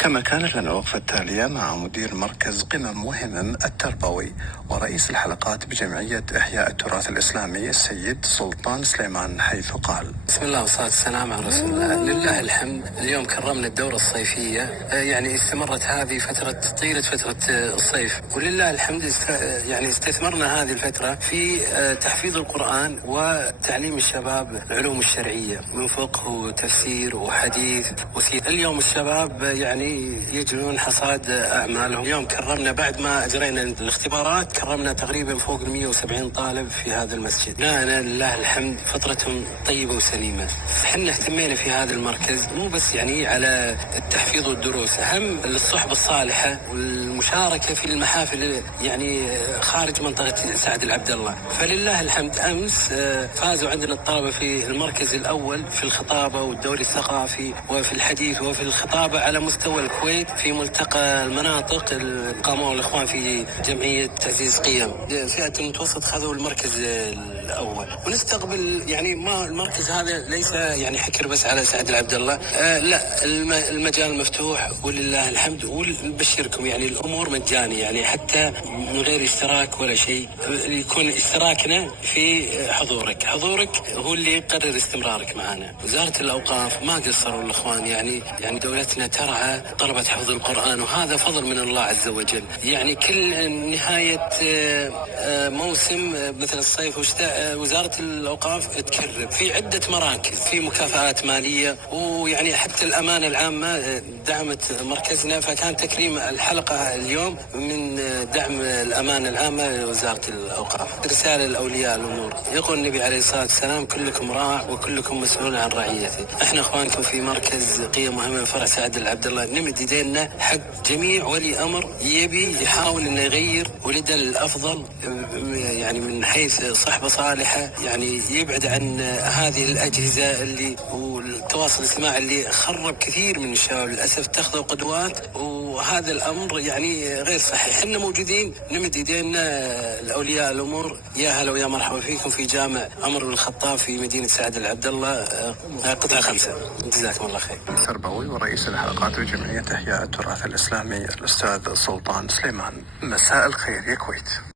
كما كانت لنا وقفة تالية مع مدير مركز قمم وهمم التربوي ورئيس الحلقات بجمعية إحياء التراث الإسلامي السيد سلطان سليمان، حيث قال: بسم الله والصلاة والسلام على رسول الله. لله الحمد. اليوم كرمنا الدورة الصيفية، يعني استمرت هذه طيلة فترة الصيف، ولله الحمد استثمرنا هذه الفترة في تحفيظ القرآن وتعليم الشباب العلوم الشرعية من فقه وتفسير وحديث وسيرة. اليوم الشباب يعني يجرون حصاد أعمالهم. اليوم كرمنا بعد ما أجرينا الاختبارات، كرمنا تقريبا فوق 170 طالب في هذا المسجد. لله الحمد فترتهم طيبة وسليمة. احنا اهتمينا في هذا المركز مو بس يعني على التحفيظ والدروس، أهم الصحبة الصالحة والمشاركة في المحافل يعني خارج منطقة سعد العبد الله. فلله الحمد أمس فازوا عندنا الطلبة في المركز الأول في الخطابة والدوري الثقافي وفي الحديث وفي الخطابة على مستوى الكويت في ملتقى المناطق قاموا الإخوان في جمعية تعزيز قيم. فئة المتوسط خذوا المركز الأول، ونستقبل يعني ما المركز هذا ليس يعني حكر بس على سعد العبد الله، لا المجال مفتوح ولله الحمد. ونبشركم يعني الأمور مجانية، يعني حتى من غير اشتراك ولا شيء. يكون اشتراكنا في حضورك هو اللي يقرر استمرارك معنا. وزارة الأوقاف ما قصروا الإخوان، يعني دولتنا ترعى طلبة حفظ القرآن، وهذا فضل من الله عز وجل. يعني كل نهاية موسم مثل الصيف والشتاء وزارة الأوقاف تكرم في عدة مراكز في مكافآت مالية، ويعني حتى الأمانة العامة دعمت مركزنا، فكان تكريم الحلقة اليوم من دعم الأمانة العامة لوزارة الأوقاف. رسالة لأولياء الأمور، يقول النبي عليه الصلاة والسلام: كلكم راع وكلكم مسؤول عن رعيته. احنا اخوانكم في مركز قيم وهمم فرع سعد العبد الله نمد يدينا حق جميع ولي أمر يبي يحاول انه يغير ولده الأفضل، يعني من حيث صحبة صالحة، يعني يبعد عن هذه الأجهزة اللي والتواصل الاجتماعي اللي خرب كثير من الشباب للأسف، اتخذوا قدوات، وهذا الأمر يعني غير صحيح. احنا موجودين نمد يدينا لأولياء الأمور. يا هلا ويا مرحبا فيكم في جامع عمر بن الخطاب في مدينة سعد العبد الله، قطعة 5. جزاكم الله خير. التربوي ورئيس الحلقات بجمعية إحياء التراث الإسلامي الأستاذ سلطان سليمان. مساء الخير يا كويت.